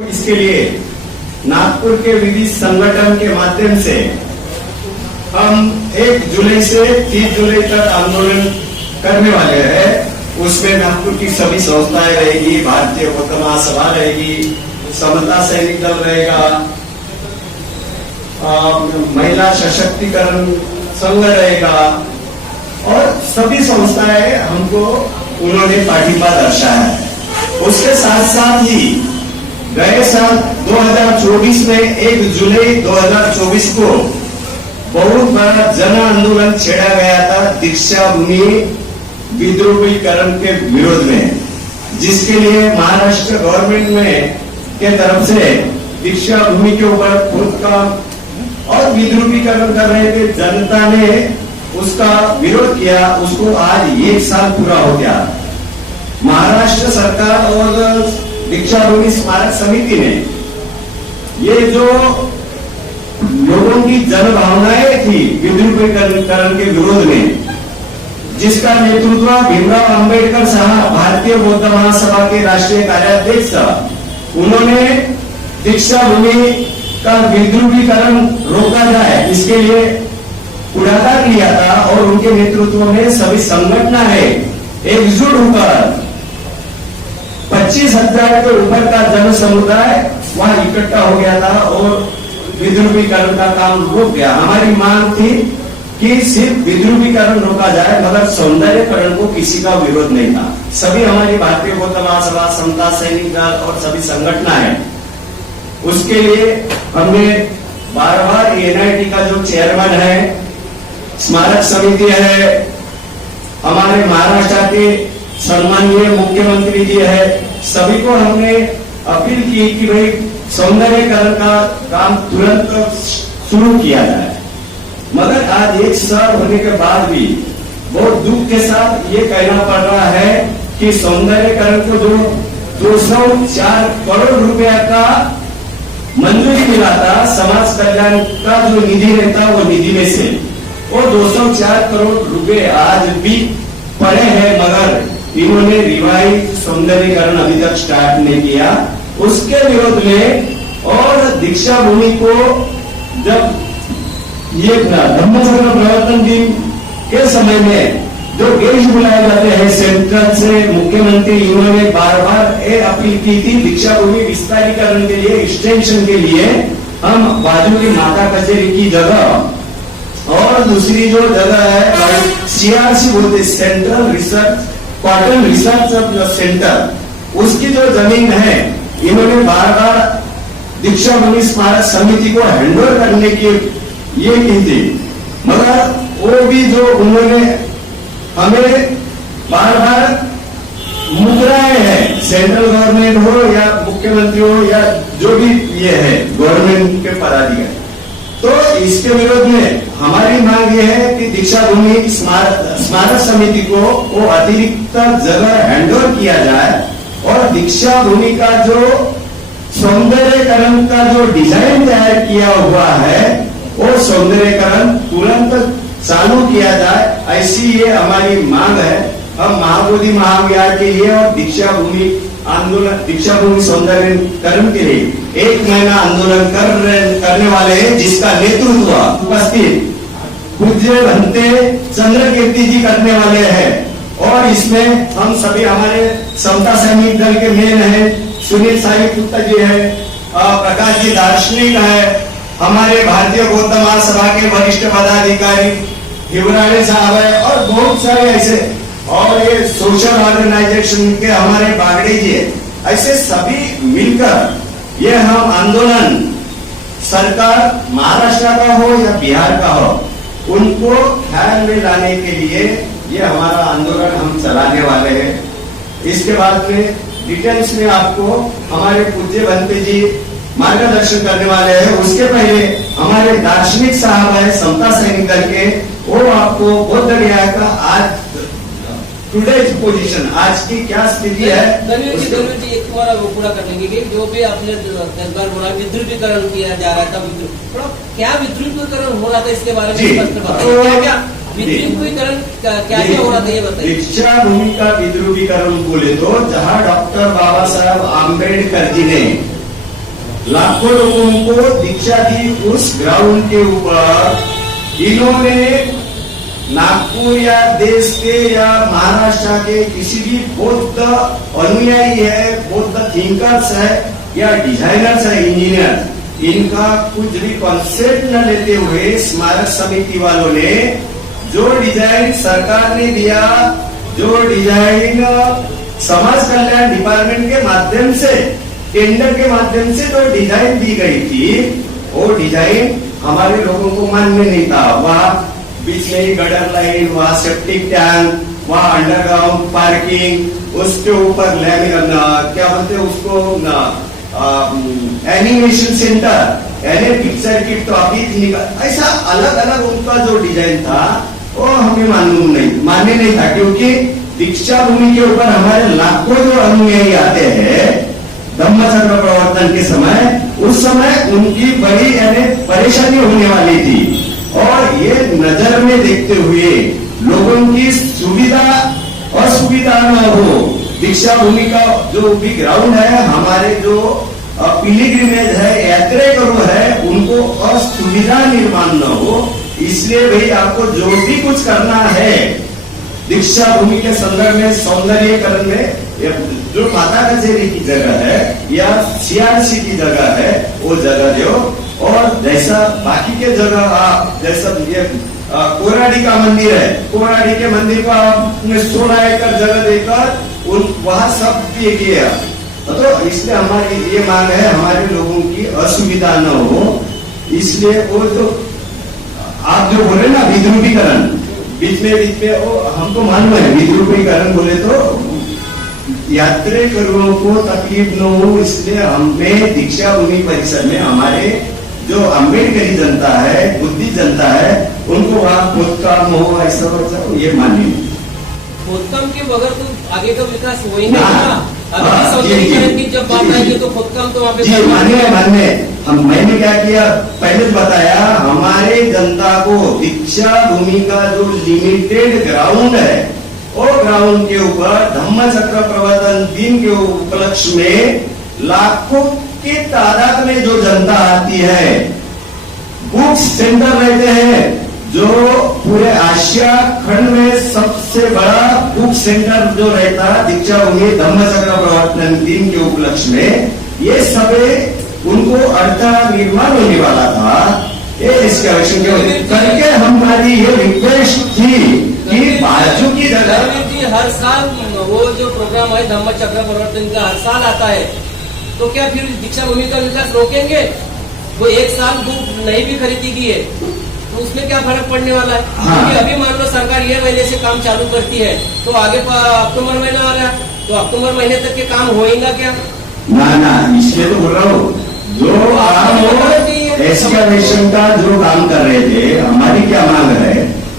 इसके लिए नागपुर के विधि संगठन के माध्यम से हम 1 जुलाई से 30 जुलाई तक आंदोलन करने वाले हैं। उसमें नागपुर की सभी संस्थाएं रहेगी, भारतीय बौद्ध महासभा रहेगी, समता सैनिक दल रहेगा, महिला सशक्तिकरण संघ रहेगा और सभी संस्थाएं हमको उन्होंने पाठिंबा दर्शाया है। उसके साथ साथ ही गए साल 2024 में 1 जुलाई 2024 को बहुत बड़ा जन आंदोलन छेड़ा गया था दीक्षा भूमि विद्रोहीकरण के विरोध में, जिसके लिए महाराष्ट्र गवर्नमेंट में के तरफ से दीक्षा भूमि के ऊपर खोदकाम और विद्रोहीकरण कर रहे थे। जनता ने उसका विरोध किया। उसको आज 1 साल पूरा हो गया। महाराष्ट्र सरकार और दीक्षा भूमि स्मारक समिति ने ये जो लोगों की जन भावनाएं थी विद्रोहीकरण के विरोध में, जिसका नेतृत्व भीमराव अंबेडकर साहब भारतीय बौद्ध महासभा के राष्ट्रीय कार्याध्यक्ष, उन्होंने दीक्षा भूमि का विद्रोहीकरण रोका जाए इसके लिए पुढाकार लिया था और उनके नेतृत्व में सभी संगठनें एकजुट होकर 25,000 के ऊपर का जन समुदाय वहां इकट्ठा हो गया था और विद्रोहीकरण का काम रुक गया। हमारी मांग थी कि सिर्फ विद्रोहीकरण रोका जाए, मगर सौंदर्यकरण को किसी का विरोध नहीं था। सभी हमारी भारतीय बौद्ध महासभा, समता सैनिक दल और सभी संगठनें उसके लिए हमने बार-बार एनआईटी का जो चेयरमैन है, स्मारक समिति है, हमारे महाराष्ट्र के सम्माननीय मुख्यमंत्री जी है, सभी को हमने अपील की कि भाई सौंदर्यकरण का काम तुरंत शुरू किया जाए। मगर आज 1 साल होने के बाद भी बहुत दुख के साथ ये कहना पड़ रहा है कि सौंदर्यकरण को जो 204 करोड़ रुपया का मंजूरी मिला था, समाज कल्याण का जो निधि रहता वो निधि में से वो 204 करोड़ रुपए आज भी पड़े हैं, मगर इन्होंने रिवाइज सौंदर्यकरण अभी तक स्टार्ट नहीं किया। उसके विरोध में और दीक्षा भूमि को जब ये धम्मचक्र प्रवर्तन दिन के समय में जो गेस्ट बुलाए जाते हैं सेंट्रल से मुख्यमंत्री, इन्होंने बार-बार ये अपील की थी दीक्षा भूमि विस्तारीकरण के लिए, एक्सटेंशन के लिए हम बाजू की माता कचेरी की जगह और दूसरी जो जगह है सीआरसी बोलते, central research cotton research centre, उसकी जो जमीन है इन्होंने बार-बार दीक्षा भूमि स्मारक समिति को हैंडओवर करने की ये की थी, मगर वो भी जो उन्होंने हमें बार-बार मुकराए हैं, सेंट्रल गवर्नमेंट हो या मुख्यमंत्री हो या जो भी ये है गवर्नमेंट के पदाधिकारी, तो इसके विरोध में हमारी मांग ये है कि दीक्षा भूमि स्मारक समिति को वो अतिरिक्त जगह हैंडओवर किया जाए और दीक्षा भूमि का जो सौंदर्यकरण का जो डिजाइन तैयार किया हुआ है वो सौंदर्यकरण तुरंत चालू किया जाए, ऐसी ये हमारी मांग है। हम महाबोधि महाविहार के लिए और दीक्षा भूमि आंदोलन, दीक्षा भूमि सौंदर्यकरण के लिए 1 महीना आंदोलन करने वाले हैं, जिसका नेतृत्व उपस्थित पूज्य भंते चंद्रकीर्ति जी करने वाले हैं। और इसमें हम सभी हमारे समता सैनिक दल के मेन है सुनील साई गुप्ता जी है, प्रकाश जी दार्शनिक है, हमारे भारतीय बौद्ध महासभा के वरिष्ठ पदाधिकारी हिवराणे साहब है और बहुत सारे ऐसे, और ये सोशल ऑर्गेनाइजेशन के हमारे बागड़े जी है। ऐसे सभी मिलकर ये हम आंदोलन सरकार महाराष्ट्र का हो या बिहार का हो, उनको ख्याल में लाने के लिए ये हमारा आंदोलन हम चलाने वाले हैं। इसके बाद में डिटेल्स में आपको हमारे पूज्य भंते जी मार्गदर्शन करने वाले हैं। उसके पहले हमारे दार्शनिक साहब है समता सैनिक दल के, वो आपको बौद्ध न्याय का आज टुडेज पोजीशन, आज की क्या स्थिति है, एक बार वो पूरा कर लेंगे कि जो भी आपने बोला विद्रुपीकरण किया जा रहा था, क्या विद्रुपीकरण हो रहा था इसके बारे में क्या विद्रुपीकरण क्या हो रहा था ये बताइए। दीक्षा भूमि का विद्रुपीकरण बोले तो जहाँ डॉक्टर बाबा साहब आम्बेडकर जी ने लाखों लोगों को दीक्षा दी उस ग्राउंड के ऊपर इन्होंने नागपुर या देश के या महाराष्ट्र के किसी भी बौद्ध अनुयायी है, बौद्ध थिंकर्स है या डिजाइनर्स है, इंजीनियर, इनका कुछ भी कॉन्सेप्ट न लेते हुए स्मारक समिति वालों ने जो डिजाइन सरकार ने दिया, जो डिजाइन समाज कल्याण डिपार्टमेंट के माध्यम से, टेंडर के माध्यम से जो डिजाइन दी गई थी, वो डिजाइन हमारे लोगों को मान्य नहीं था। वहाँ बीच में ही गटर लाइन, वहाँ सेप्टिक टैंक, वहाँ अंडरग्राउंड पार्किंग, उसके ऊपर क्या बोलते हैं उसको एनिमेशन सेंटर, यानी पिक्चर की टॉपिक निकल, ऐसा अलग अलग उनका जो डिजाइन था वो हमें मान्य नहीं था, क्योंकि दीक्षा भूमि के ऊपर हमारे लाखों जो अनुयायी आते हैं धम्मचक्र प्रवर्तन के समय, उस समय उनकी बड़ी यानी परेशानी होने वाली थी। और ये नजर में देखते हुए लोगों की सुविधा असुविधा न हो, दीक्षा भूमि का जो भी ग्राउंड है, हमारे जो पिलिग्रिमेज है, यात्रेकरू है, उनको असुविधा निर्माण न हो, इसलिए भाई आपको जो भी कुछ करना है दीक्षा भूमि के संदर्भ में सौंदर्यीकरण में, जो माता कचेरी की जगह है या सीआरसी की जगह है वो जगह दो, और जैसा बाकी के जगह आप जैसा ये कोराडी का मंदिर है, कोराडी के मंदिर को आपने 16 एकड़ जगह देकर वहां सब दिए गया, तो इसलिए हमारी ये मांग है हमारे लोगों की असुविधा न हो, इसलिए वो जो आप जो बोले ना विद्रुपीकरण, बीच में वो हमको मालूम है, विद्रुपीकरण बोले तो यात्रेकरुओं को तकलीफ न हो, इसलिए हमें दीक्षा भूमि परिसर में हमारे जो अम्बेडकरी जनता है, बुद्धि जनता है, उनको वहाँ खोदकाम हो ऐसा हो, ये मान्य। खोदकाम के बगैर तो आगे का विकास हो ही नहीं ना। अभी सौंदर्यीकरण की जब बात आएगी तो खोदकाम तो वहाँ पे मान्य। हम मैंने क्या किया, पहले बताया, हमारे जनता को दीक्षा भूमि का जो लिमिटेड ग्राउंड है, वो ग्राउंड के ऊपर धम्मचक्र प्रवर्तन दिन के उपलक्ष्य में लाखों की तादाद में जो जनता आती है, बुक सेंटर रहते हैं, जो पूरे आशिया खंड में सबसे बड़ा बुक सेंटर जो रहता दीक्षा भूमि धम्मचक्र प्रवर्तन दिन के उपलक्ष्य में, ये सभी उनको अर्था निर्माण होने वाला था। ये एक्सकैवेशन करके हमारी ये रिक्वेस्ट थी कि बाजू की जगह हर साल वो जो प्रोग्राम है धम्मचक्र प्रवर्तन का हर साल आता है, तो क्या फिर दीक्षा भूमि का विकास रोकेंगे? वो एक साल बुक नहीं भी खरीदी गई है तो उसमें क्या फर्क पड़ने वाला है? क्योंकि अभी मान लो सरकार ये महीने से काम चालू करती है तो आगे अक्टूबर महीना आ रहा है, तो अक्टूबर महीने तक के काम होएगा क्या? ना, इसलिए तो बोल रहा हूँ, जो एक्सकैवेशन का जो काम कर रहे थे, हमारी क्या मांग है,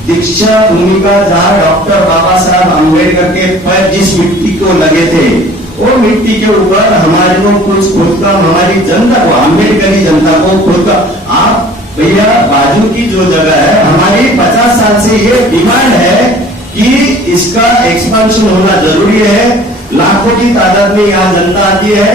दीक्षा भूमि का जहाँ डॉक्टर बाबा साहब अम्बेडकर के पैर जिस मिट्टी को लगे थे, वो मिट्टी के ऊपर हमारे को कुछ खोदकाम, हमारी जनता को, अम्बेडकरी जनता को खोदकाम, आप भैया बाजू की जो जगह है, हमारी 50 साल से ये डिमांड है कि इसका एक्सपांशन होना जरूरी है। लाखों की तादाद में यहाँ जनता आती है,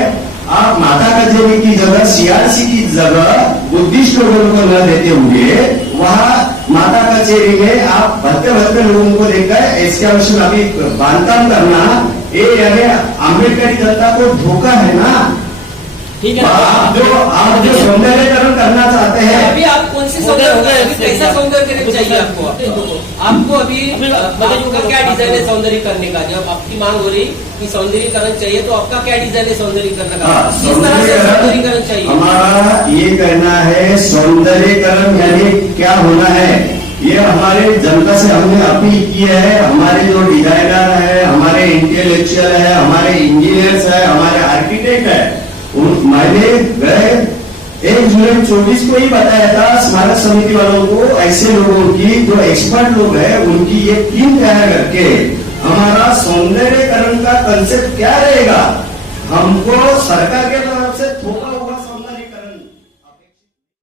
आप माता कचेरी की जगह, सीआरसी की जगह बुद्धिस्ट लोगों को न देते हुए वहाँ माता कचेरी में आप भद्दे लोगों को देखकर एक्सकैवेशन अभी बांधकाम करना, ये यानी अम्बेडकरी जनता को धोखा है ना। ठीक है, आप जो सौंदर्यीकरण करना चाहते हैं, अभी आप कौन सी कैसा सौंदर्यीकरण चाहिए आपको अभी आपका क्या डिजाइन है सौंदर्य करने का? जब आपकी मांग हो रही कि सौंदर्यीकरण चाहिए तो आपका क्या डिजाइन है सौंदर्यीकरण का? किस तरह से सौंदर्यीकरण चाहिए? हमारा ये कहना है सौंदर्यीकरण यानी क्या होना है, ये हमारे जनता से हमने अपील की है। हमारे जो डिजाइनर है, हमारे इंटेलेक्चुअल है, हमारे इंजीनियर्स है, हमारे आर्किटेक्ट है, मैंने गए 1 जुलाई 24 को ही बताया था स्मारक समिति वालों को, ऐसे लोगों की जो एक्सपर्ट लोग हैं उनकी ये टीम तैयार करके हमारा सौंदर्यीकरण का कंसेप्ट क्या रहेगा, हमको सरकार के